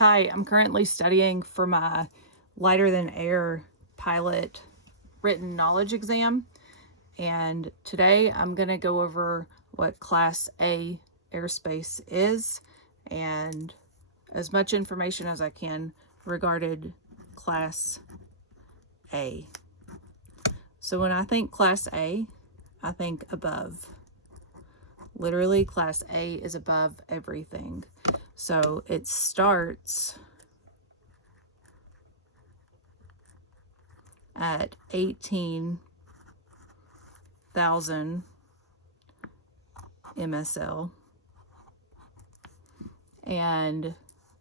Hi, I'm currently studying for my lighter than air pilot written knowledge exam, and today I'm going to go over what Class A airspace is and as much information as I can regarding Class A. So when I think Class A, I think above. Literally, Class A is above everything. So it starts at 18,000 MSL, and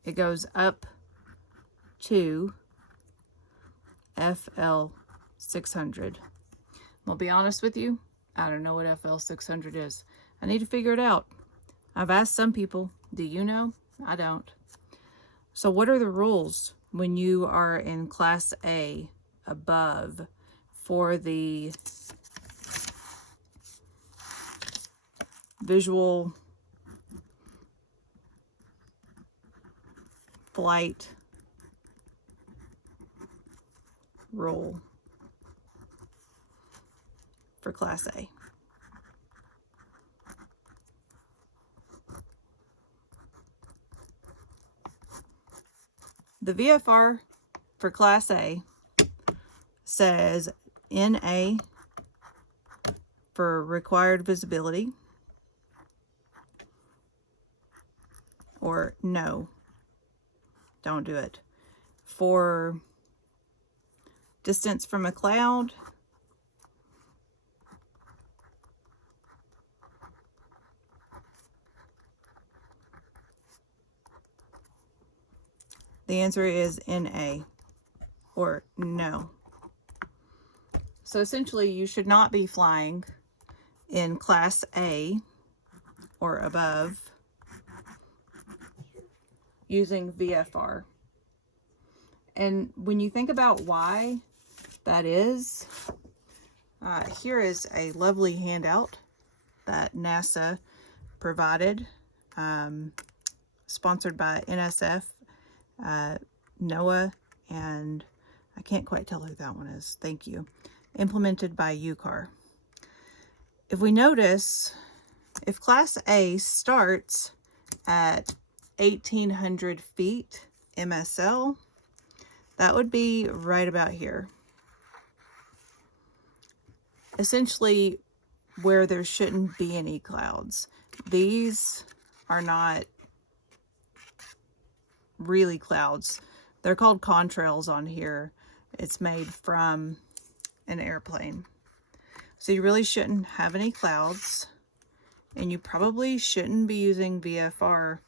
it goes up to FL 600. I'll be honest with you, I don't know what FL 600 is. I need to figure it out. I've asked some people, do you know? I don't. So what are the rules when you are in Class A above for the visual flight rule for Class A? The VFR for Class A says NA for required visibility, or no, don't do it. For distance from a cloud, the answer is NA, or no. So essentially, you should not be flying in Class A or above using VFR. And when you think about why that is, here is a lovely handout that NASA provided, sponsored by NSF, NOAA, and I can't quite tell who that one is. Thank you. Implemented by UCAR. If we notice, if Class A starts at 1,800 feet MSL, that would be right about here. Essentially where there shouldn't be any clouds. These are not really clouds. They're called contrails on here. It's made from an airplane. So you really shouldn't have any clouds, and you probably shouldn't be using VFR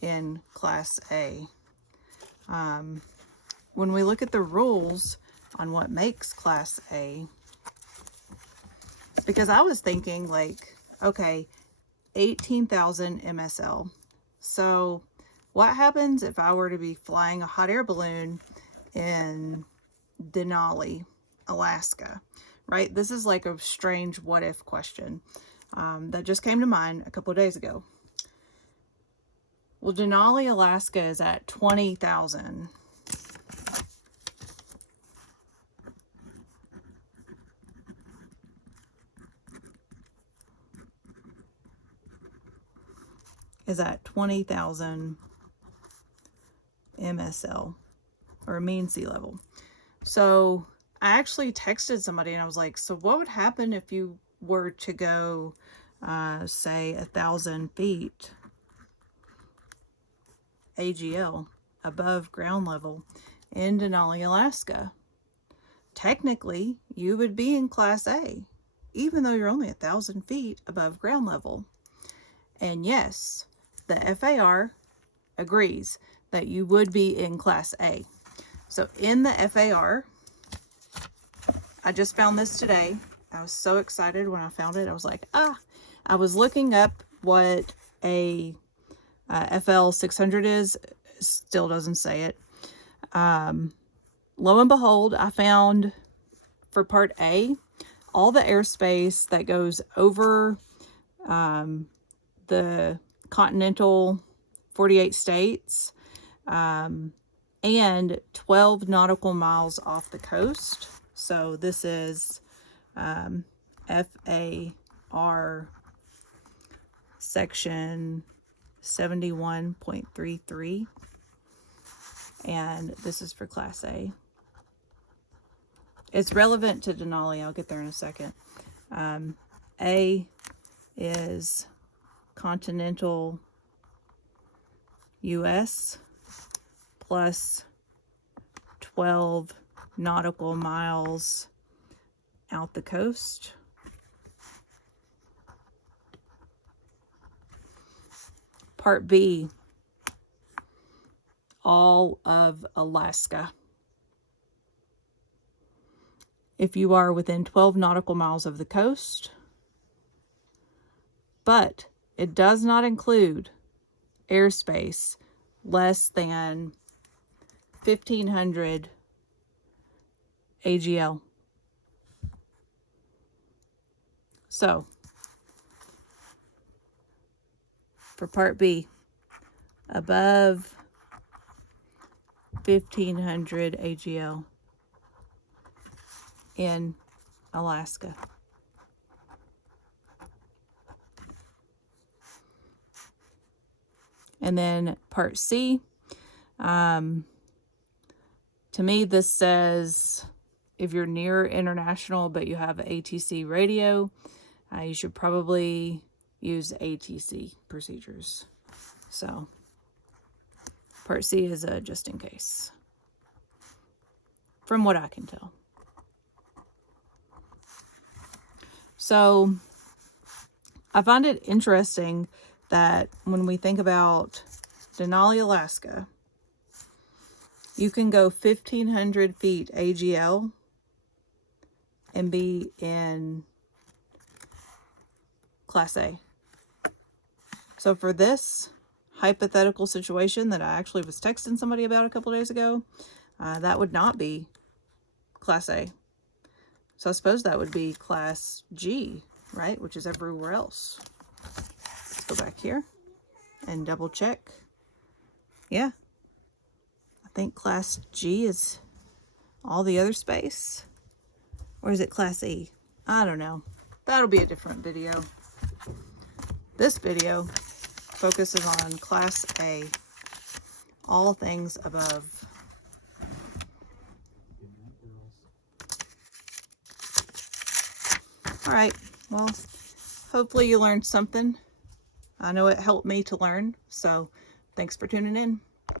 in Class A. When we look at the rules on what makes Class A, because I was thinking like, okay, 18,000 MSL. So what happens if I were to be flying a hot air balloon in Denali, Alaska, right? This is like a strange what if question that just came to mind a couple of days ago. Well, Denali, Alaska is at 20,000. Is at 20,000 MSL, or mean sea level. So I actually texted somebody and I was like, so what would happen if you were to go, say 1,000 feet AGL above ground level in Denali, Alaska? Technically, you would be in Class A, even though you're only 1,000 feet above ground level. And yes, the FAR agrees that you would be in Class A. So in the FAR, I just found this today. I was so excited when I found it. I was like, I was looking up what a FL 600 is. Still doesn't say it. Lo and behold, I found for Part A, all the airspace that goes over the continental 48 states and 12 nautical miles off the coast. So this is FAR section 71.33, and this is for Class A. It's relevant to Denali. I'll get there in a second. A is continental US plus 12 nautical miles out the coast. Part B, all of Alaska. If you are within 12 nautical miles of the coast, but it does not include airspace less than 1,500 AGL. So, for Part B, above 1,500 AGL in Alaska. And then Part C, to me this says if you're near international but you have ATC radio, you should probably use ATC procedures. So Part C is a just in case, from what I can tell. So I find it interesting that when we think about Denali, Alaska, you can go 1,500 feet AGL and be in Class A. So for this hypothetical situation that I actually was texting somebody about a couple days ago, that would not be Class A. So I suppose that would be Class G, right? Which is everywhere else. Let's go back here and double check. Yeah. I think Class G is all the other space. Or is it Class E? I don't know. That'll be a different video. This video focuses on Class A. All things above. All right, well, hopefully you learned something. I know it helped me to learn, so thanks for tuning in.